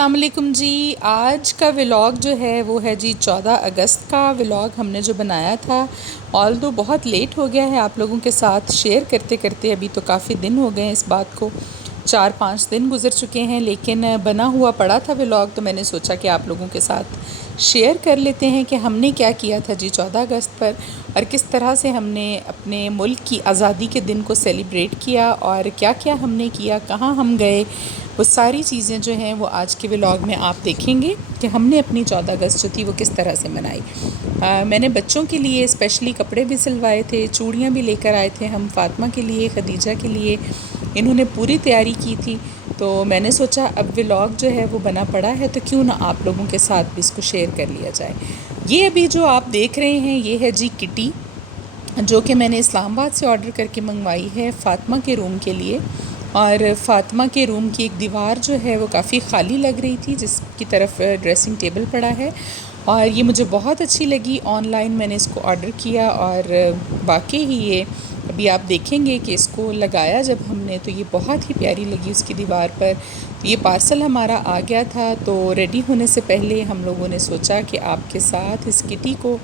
अस्सलाम वालेकुम जी। आज का व्लॉग जो है वो है जी 14 अगस्त का व्लॉग हमने जो बनाया था। ऑल्दो बहुत लेट हो गया है आप लोगों के साथ शेयर करते करते, अभी तो काफ़ी दिन हो गए हैं इस बात को, 4-5 दिन गुज़र चुके हैं, लेकिन बना हुआ पड़ा था व्लॉग, तो मैंने सोचा कि आप लोगों के साथ शेयर कर लेते हैं कि हमने क्या किया था जी 14 अगस्त पर, और किस तरह से हमने अपने मुल्क की आज़ादी के दिन को सेलिब्रेट किया और क्या क्या हमने किया, कहाँ हम गए। वो सारी चीज़ें जो हैं वो आज के व्लॉग में आप देखेंगे कि हमने अपनी 14 अगस्त जो थी वो किस तरह से मनाई। मैंने बच्चों के लिए स्पेशली कपड़े भी सिलवाए थे, चूड़ियाँ भी लेकर आए थे हम, फ़ातिमा के लिए, खदीजा के लिए। इन्होंने पूरी तैयारी की थी, तो मैंने सोचा अब व्लॉग जो है वो बना पड़ा है तो क्यों ना आप लोगों के साथ भी इसको शेयर कर लिया जाए। ये अभी जो आप देख रहे हैं ये है जी किटी, जो कि मैंने इस्लामाबाद से ऑर्डर करके मंगवाई है फ़ातिमा के रूम के लिए। और फ़ातिमा के रूम की एक दीवार जो है वो काफ़ी ख़ाली लग रही थी, जिसकी तरफ ड्रेसिंग टेबल पड़ा है, और ये मुझे बहुत अच्छी लगी। ऑनलाइन मैंने इसको ऑर्डर किया और वाकई ही ये अभी आप देखेंगे कि इसको लगाया जब हमने तो ये बहुत ही प्यारी लगी उसकी दीवार पर। तो ये पार्सल हमारा आ गया था, तो रेडी होने से पहले हम लोगों ने सोचा कि आपके साथ इस किटी को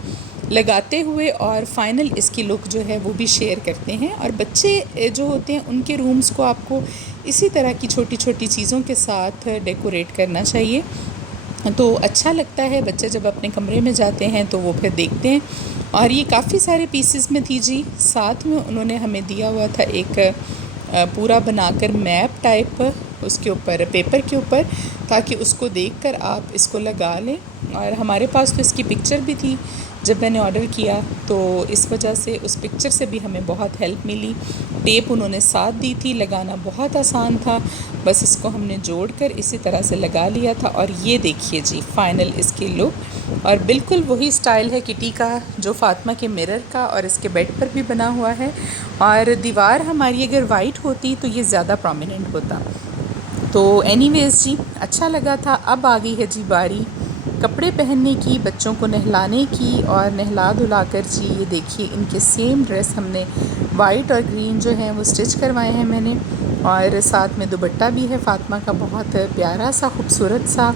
लगाते हुए और फ़ाइनल इसकी लुक जो है वो भी शेयर करते हैं। और बच्चे जो होते हैं उनके रूम्स को आपको इसी तरह की छोटी छोटी चीज़ों के साथ डेकोरेट करना चाहिए, तो अच्छा लगता है। बच्चे जब अपने कमरे में जाते हैं तो वो फिर देखते हैं। और ये काफ़ी सारे पीसेस में थी जी, साथ में उन्होंने हमें दिया हुआ था एक पूरा बनाकर मैप टाइप उसके ऊपर, पेपर के ऊपर, ताकि उसको देखकर आप इसको लगा लें। और हमारे पास तो इसकी पिक्चर भी थी जब मैंने ऑर्डर किया, तो इस वजह से उस पिक्चर से भी हमें बहुत हेल्प मिली। टेप उन्होंने साथ दी थी, लगाना बहुत आसान था, बस इसको हमने जोड़कर इसी तरह से लगा लिया था। और ये देखिए जी फ़ाइनल इसकी लुक, और बिल्कुल वही स्टाइल है किटी का जो फ़ातिमा के मिरर का और इसके बेड पर भी बना हुआ है। और दीवार हमारी अगर वाइट होती तो ये ज़्यादा प्रोमिनेंट होता। तो एनीवेज़ जी अच्छा लगा था। अब आ गई है जी बारी कपड़े पहनने की, बच्चों को नहलाने की, और नहला धुला कर जी ये देखिए इनके सेम ड्रेस हमने वाइट और ग्रीन जो हैं वो स्टिच करवाए हैं मैंने। और साथ में दुपट्टा भी है फ़ातिमा का बहुत प्यारा सा, खूबसूरत सा।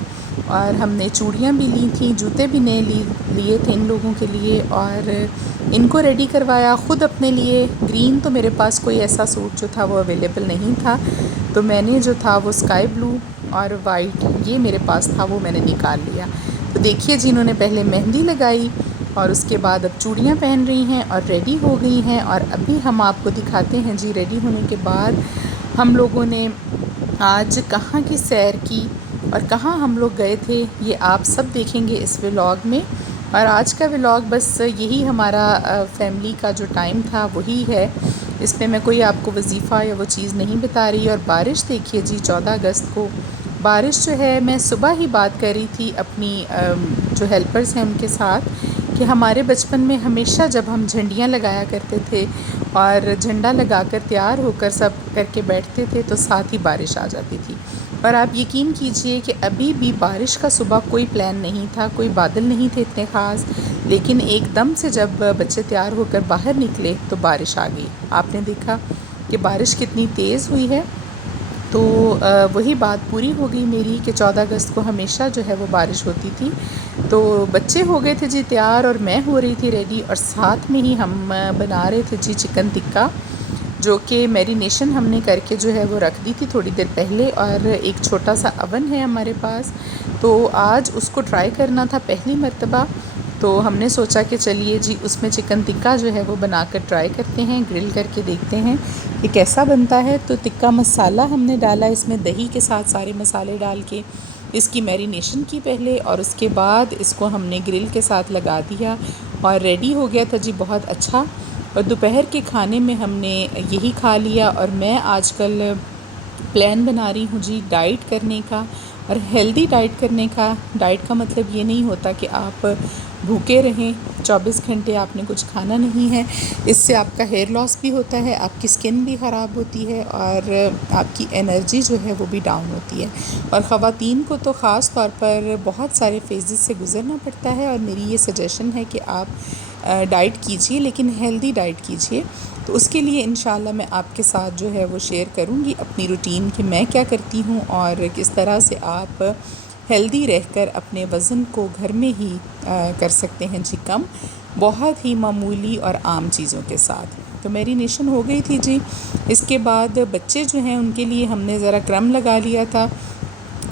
और हमने चूड़ियाँ भी ली थी, जूते भी नए लिए थे इन लोगों के लिए, और इनको रेडी करवाया ख़ुद अपने लिए। ग्रीन तो मेरे पास कोई ऐसा सूट जो था वो अवेलेबल नहीं था, तो मैंने जो था वो स्काई ब्लू और वाइट ये मेरे पास था, वो मैंने निकाल लिया। तो देखिए जी इन्होंने पहले मेहंदी लगाई और उसके बाद अब चूड़ियाँ पहन रही हैं और रेडी हो गई हैं। और अभी हम आपको दिखाते हैं जी रेडी होने के बाद हम लोगों ने आज कहाँ की सैर की और कहाँ हम लोग गए थे, ये आप सब देखेंगे इस व्लॉग में। और आज का व्लॉग बस यही हमारा फैमिली का जो टाइम था वही है, इसमें मैं कोई आपको वजीफ़ा या वो चीज़ नहीं बता रही। और बारिश देखिए जी 14 अगस्त को बारिश जो है, मैं सुबह ही बात कर रही थी अपनी जो हेल्पर्स हैं उनके साथ कि हमारे बचपन में हमेशा जब हम झंडियाँ लगाया करते थे और झंडा लगाकर तैयार होकर सब करके बैठते थे तो साथ ही बारिश आ जाती थी। और आप यकीन कीजिए कि अभी भी बारिश का सुबह कोई प्लान नहीं था, कोई बादल नहीं थे इतने ख़ास, लेकिन एकदम से जब बच्चे तैयार होकर बाहर निकले तो बारिश आ गई। आपने देखा कि बारिश कितनी तेज़ हुई है। तो वही बात पूरी हो गई मेरी कि 14 अगस्त को हमेशा जो है वो बारिश होती थी। तो बच्चे हो गए थे जी तैयार और मैं हो रही थी रेडी, और साथ में ही हम बना रहे थे जी चिकन टिक्का, जो कि मैरिनेशन हमने करके जो है वो रख दी थी थोड़ी देर पहले। और एक छोटा सा अवन है हमारे पास, तो आज उसको ट्राई करना था पहली मर्तबा, तो हमने सोचा कि चलिए जी उसमें चिकन टिक्का जो है वो बनाकर ट्राई करते हैं, ग्रिल करके देखते हैं ये कैसा बनता है। तो टिक्का मसाला हमने डाला, इसमें दही के साथ सारे मसाले डाल के इसकी मैरिनेशन की पहले, और उसके बाद इसको हमने ग्रिल के साथ लगा दिया और रेडी हो गया था जी बहुत अच्छा। और दोपहर के खाने में हमने यही खा लिया। और मैं आजकल प्लान बना रही हूँ जी डाइट करने का, और हेल्दी डाइट करने का। डाइट का मतलब ये नहीं होता कि आप भूखे रहें 24 घंटे, आपने कुछ खाना नहीं है। इससे आपका हेयर लॉस भी होता है, आपकी स्किन भी ख़राब होती है, और आपकी एनर्जी जो है वो भी डाउन होती है। और ख़वातीन को तो ख़ास तौर पर बहुत सारे फेजेस से गुज़रना पड़ता है, और मेरी ये सजेशन है कि आप डाइट कीजिए, लेकिन हेल्दी डाइट कीजिए। तो उसके लिए इंशाल्लाह मैं आपके साथ जो है वो शेयर करूँगी अपनी रूटीन कि मैं क्या करती हूँ और किस तरह से आप हेल्दी रहकर अपने वज़न को घर में ही कर सकते हैं जी कम, बहुत ही मामूली और आम चीज़ों के साथ। तो मैरिनेशन हो गई थी जी। इसके बाद बच्चे जो हैं उनके लिए हमने ज़रा क्रम लगा लिया था,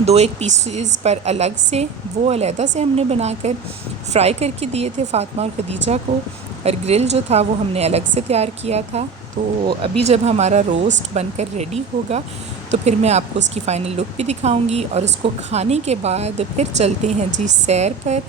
2-1 पीसेस पर अलग से, वो अलहदा से हमने बनाकर फ्राई करके दिए थे फ़ातिमा और ख़दीजा को, और ग्रिल जो था वो हमने अलग से तैयार किया था। तो अभी जब हमारा रोस्ट बनकर रेडी होगा तो फिर मैं आपको उसकी फ़ाइनल लुक भी दिखाऊंगी, और उसको खाने के बाद फिर चलते हैं जी सैर पर,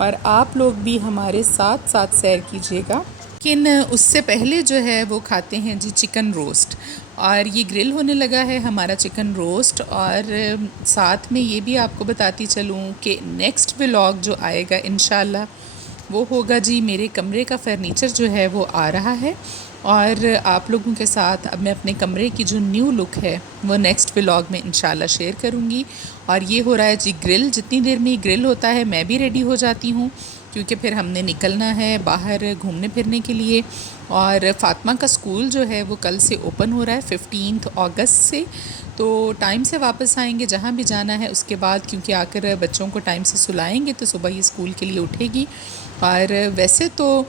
और आप लोग भी हमारे साथ साथ सैर कीजिएगा। लेकिन उससे पहले जो है वो खाते हैं जी चिकन रोस्ट, और ये ग्रिल होने लगा है हमारा चिकन रोस्ट। और साथ में ये भी आपको बताती चलूँ कि नेक्स्ट व्लॉग जो आएगा इंशाल्लाह वो होगा जी, मेरे कमरे का फ़र्नीचर जो है वो आ रहा है, और आप लोगों के साथ अब मैं अपने कमरे की जो न्यू लुक है वो नेक्स्ट व्लॉग में इंशाल्लाह शेयर करूँगी। और ये हो रहा है जी ग्रिल, जितनी देर में ये ग्रिल होता है मैं भी रेडी हो जाती हूँ, क्योंकि फिर हमने निकलना है बाहर घूमने फिरने के लिए। और फ़ातिमा का स्कूल जो है वो कल से ओपन हो रहा है 15 अगस्त से, तो टाइम से वापस आएंगे जहाँ भी जाना है उसके बाद, क्योंकि आकर बच्चों को टाइम से सुलाएंगे तो सुबह ये स्कूल के लिए उठेगी। और वैसे तो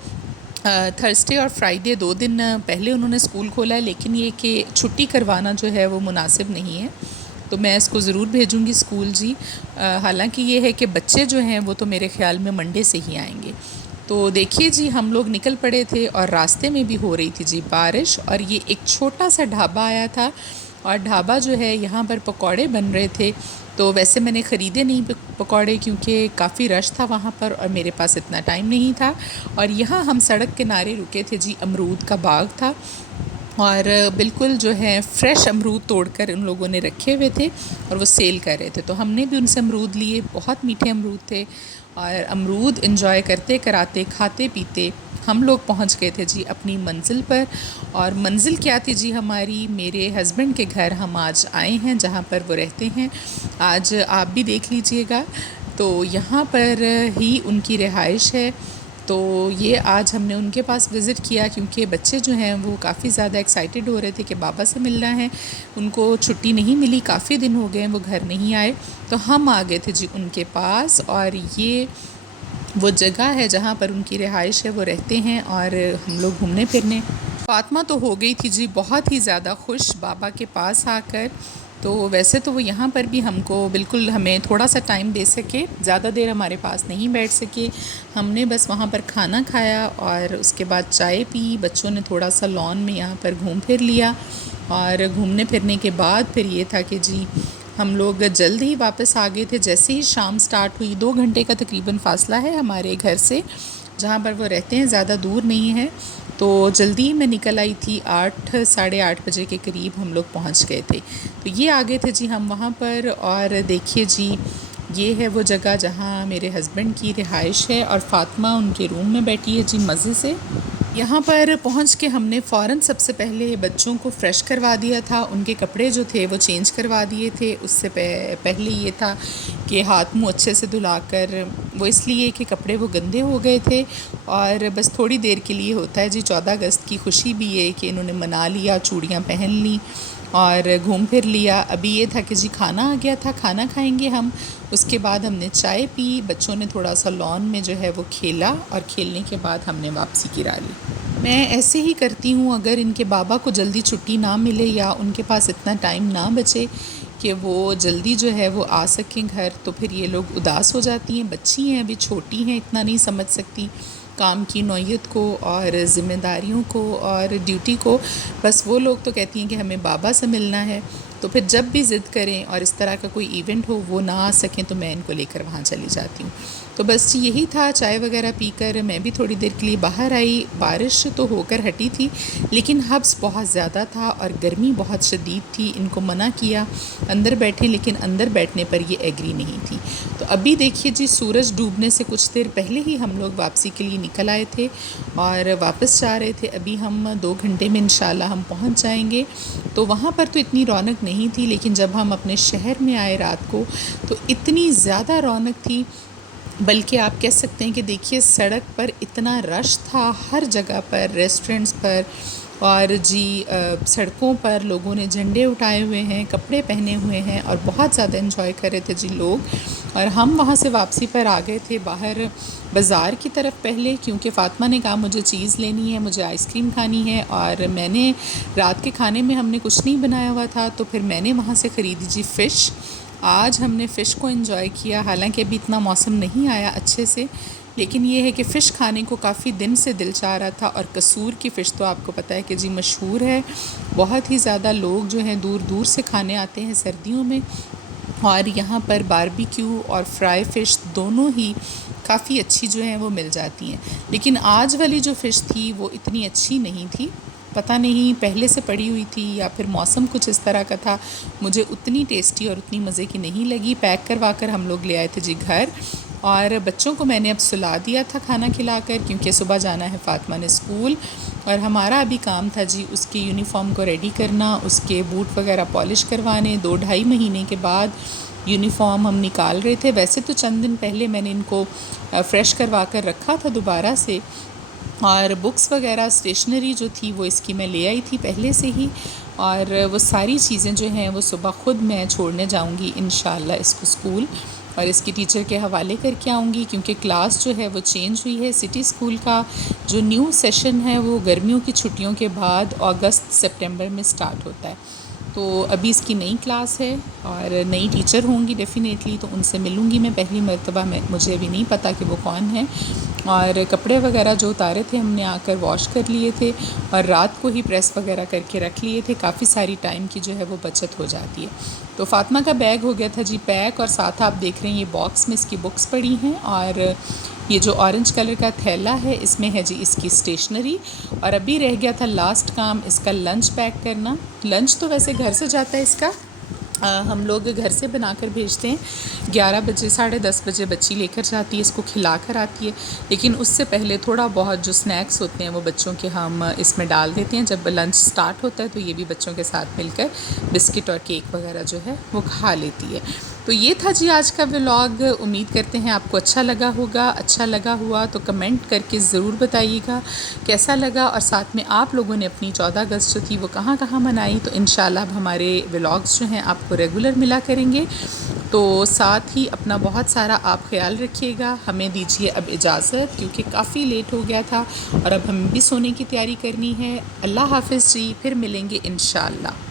थर्सडे और फ्राइडे 2 दिन पहले उन्होंने स्कूल खोला है, लेकिन ये कि छुट्टी करवाना जो है वो मुनासिब नहीं है, तो मैं इसको ज़रूर भेजूँगी स्कूल जी। हालांकि ये है कि बच्चे जो हैं वो तो मेरे ख़्याल में मंडे से ही आएंगे। तो देखिए जी, हम लोग निकल पड़े थे और रास्ते में भी हो रही थी जी बारिश, और ये एक छोटा सा ढाबा आया था, और ढाबा जो है यहाँ पर पकौड़े बन रहे थे। तो वैसे मैंने ख़रीदे नहीं पकौड़े, क्योंकि काफ़ी रश था वहाँ पर और मेरे पास इतना टाइम नहीं था। और यहाँ हम सड़क किनारे रुके थे जी, अमरूद का बाग था, और बिल्कुल जो है फ़्रेश अमरूद तोड़कर उन लोगों ने रखे हुए थे और वो सेल कर रहे थे। तो हमने भी उनसे अमरूद लिए, बहुत मीठे अमरूद थे, और अमरूद एंजॉय करते कराते खाते पीते हम लोग पहुंच गए थे जी अपनी मंज़िल पर। और मंज़िल क्या थी जी हमारी, मेरे हस्बैंड के घर हम आज आए हैं जहां पर वो रहते हैं। आज आप भी देख लीजिएगा, तो यहाँ पर ही उनकी रिहाइश है। तो ये आज हमने उनके पास विज़िट किया, क्योंकि बच्चे जो हैं वो काफ़ी ज़्यादा एक्साइटेड हो रहे थे कि बाबा से मिलना है, उनको छुट्टी नहीं मिली, काफ़ी दिन हो गए वो घर नहीं आए, तो हम आ गए थे जी उनके पास। और ये वो जगह है जहाँ पर उनकी रिहाइश है, वो रहते हैं, और हम लोग घूमने फिरने। फ़ातिमा तो हो गई थी जी बहुत ही ज़्यादा खुश बाबा के पास आकर। तो वैसे तो वो यहाँ पर भी हमको बिल्कुल, हमें थोड़ा सा टाइम दे सके, ज़्यादा देर हमारे पास नहीं बैठ सके। हमने बस वहाँ पर खाना खाया और उसके बाद चाय पी, बच्चों ने थोड़ा सा लॉन में यहाँ पर घूम फिर लिया। और घूमने फिरने के बाद फिर ये था कि जी हम लोग जल्द ही वापस आ गए थे। जैसे ही शाम स्टार्ट हुई, 2 घंटे का तकरीबन फ़ासला है हमारे घर से जहाँ पर वो रहते हैं, ज़्यादा दूर नहीं है। तो जल्दी मैं निकल आई थी, 8 साढ़े 8 बजे के करीब हम लोग पहुँच गए थे। तो ये आ गए थे जी हम वहाँ पर। और देखिए जी, ये है वो जगह जहाँ मेरे हस्बैंड की रिहाइश है, और फ़ातिमा उनके रूम में बैठी है जी मज़े से। यहाँ पर पहुँच के हमने फ़ौरन सबसे पहले बच्चों को फ़्रेश करवा दिया था, उनके कपड़े जो थे वो चेंज करवा दिए थे। उससे पहले ये था कि हाथ मुँह अच्छे से धुलाकर, वो इसलिए कि कपड़े वो गंदे हो गए थे, और बस थोड़ी देर के लिए होता है जी। 14 अगस्त की खुशी भी है कि इन्होंने मना लिया, चूड़ियाँ पहन ली और घूम फिर लिया। अभी ये था कि जी खाना आ गया था, खाना खाएंगे हम। उसके बाद हमने चाय पी, बच्चों ने थोड़ा सा लॉन में जो है वो खेला, और खेलने के बाद हमने वापसी गिरा ली। मैं ऐसे ही करती हूँ, अगर इनके बाबा को जल्दी छुट्टी ना मिले या उनके पास इतना टाइम ना बचे कि वो जल्दी जो है वो आ सकें घर, तो फिर ये लोग उदास हो जाती हैं। बच्ची हैं, अभी छोटी हैं, इतना नहीं समझ सकती काम की नौयत को और ज़िम्मेदारियों को और ड्यूटी को। बस वो लोग तो कहती हैं कि हमें बाबा से मिलना है। तो फिर जब भी ज़िद करें और इस तरह का कोई इवेंट हो, वो ना आ सकें, तो मैं इनको लेकर वहाँ चली जाती हूँ। तो बस यही था, चाय वगैरह पीकर मैं भी थोड़ी देर के लिए बाहर आई। बारिश तो होकर हटी थी, लेकिन हब्स बहुत ज़्यादा था और गर्मी बहुत शदीद थी। इनको मना किया अंदर बैठे, लेकिन अंदर बैठने पर ये एग्री नहीं थी। तो अभी देखिए जी, सूरज डूबने से कुछ देर पहले ही हम लोग वापसी के लिए निकल आए थे और वापस जा रहे थे। अभी हम 2 घंटे में इंशाल्लाह हम पहुंच जाएंगे। तो वहाँ पर तो इतनी रौनक नहीं थी, लेकिन जब हम अपने शहर में आए रात को, तो इतनी ज़्यादा रौनक थी, बल्कि आप कह सकते हैं कि देखिए सड़क पर इतना रश था, हर जगह पर, रेस्टोरेंट्स पर और जी सड़कों पर लोगों ने झंडे उठाए हुए हैं, कपड़े पहने हुए हैं और बहुत ज़्यादा इन्जॉय कर रहे थे जी लोग। और हम वहाँ से वापसी पर आ गए थे बाहर बाज़ार की तरफ पहले, क्योंकि फ़ातिमा ने कहा मुझे चीज़ लेनी है, मुझे आइसक्रीम खानी है। और मैंने रात के खाने में हमने कुछ नहीं बनाया हुआ था, तो फिर मैंने वहाँ से ख़रीदी जी फ़िश। आज हमने फ़िश को एंजॉय किया, हालांकि अभी इतना मौसम नहीं आया अच्छे से, लेकिन ये है कि फ़िश खाने को काफ़ी दिन से दिल चाह रहा था। और कसूर की फ़िश तो आपको पता है कि जी मशहूर है, बहुत ही ज़्यादा लोग जो हैं दूर दूर से खाने आते हैं सर्दियों में। और यहाँ पर बारबेक्यू और फ्राई फ़िश दोनों ही काफ़ी अच्छी जो हैं वो मिल जाती हैं। लेकिन आज वाली जो फ़िश थी वो इतनी अच्छी नहीं थी, पता नहीं पहले से पड़ी हुई थी या फिर मौसम कुछ इस तरह का था, मुझे उतनी टेस्टी और उतनी मज़े की नहीं लगी। पैक करवा कर हम लोग ले आए थे जी घर। और बच्चों को मैंने अब सुला दिया था खाना खिलाकर, क्योंकि सुबह जाना है फ़ातिमा ने स्कूल। और हमारा अभी काम था जी उसके यूनिफ़ॉर्म को रेडी करना, उसके बूट वगैरह पॉलिश करवाने। 2-2.5 महीने के बाद यूनिफ़ॉर्म हम निकाल रहे थे। वैसे तो चंद दिन पहले मैंने इनको फ़्रेश करवा कर रखा था दोबारा से, और बुक्स वगैरह स्टेशनरी जो थी वो इसकी मैं ले आई थी पहले से ही। और वो सारी चीज़ें जो हैं वो सुबह ख़ुद मैं छोड़ने जाऊंगी इंशाल्लाह इसको स्कूल, और इसकी टीचर के हवाले करके आऊँगी, क्योंकि क्लास जो है वो चेंज हुई है। सिटी स्कूल का जो न्यू सेशन है वो गर्मियों की छुट्टियों के बाद अगस्त सितंबर में स्टार्ट होता है। तो अभी इसकी नई क्लास है और नई टीचर होंगी डेफ़िनेटली, तो उनसे मिलूँगी मैं पहली मर्तबा। मैं मुझे अभी नहीं पता कि वो कौन है। और कपड़े वगैरह जो उतारे थे हमने आकर वॉश कर लिए थे, और रात को ही प्रेस वगैरह करके रख लिए थे। काफ़ी सारी टाइम की जो है वो बचत हो जाती है। तो फ़ातिमा का बैग हो गया था जी पैक, और साथ आप देख रहे हैं ये बॉक्स में इसकी बुक्स पड़ी हैं, और ये जो ऑरेंज कलर का थैला है इसमें है जी इसकी स्टेशनरी। और अभी रह गया था लास्ट काम, इसका लंच पैक करना। लंच तो वैसे घर से जाता है इसका, हम लोग घर से बनाकर भेजते हैं। 11 बजे 10:30 बजे बच्ची लेकर जाती है, इसको खिला कर आती है। लेकिन उससे पहले थोड़ा बहुत जो स्नैक्स होते हैं वो बच्चों के हम इसमें डाल देते हैं। जब लंच स्टार्ट होता है तो ये भी बच्चों के साथ मिलकर बिस्किट और केक वगैरह जो है वो खा लेती है। तो ये था जी आज का व्लॉग। उम्मीद करते हैं आपको अच्छा लगा होगा। अच्छा लगा हुआ तो कमेंट करके ज़रूर बताइएगा कैसा लगा, और साथ में आप लोगों ने अपनी 14 अगस्त जो थी वो कहाँ कहाँ मनाई। तो इंशाल्लाह अब हमारे व्लॉग्स जो हैं आपको रेगुलर मिला करेंगे। तो साथ ही अपना बहुत सारा आप ख्याल रखिएगा। हमें दीजिए अब इजाज़त, क्योंकि काफ़ी लेट हो गया था और अब हमें भी सोने की तैयारी करनी है। अल्लाह हाफ़िज़ जी, फिर मिलेंगे इंशाल्लाह।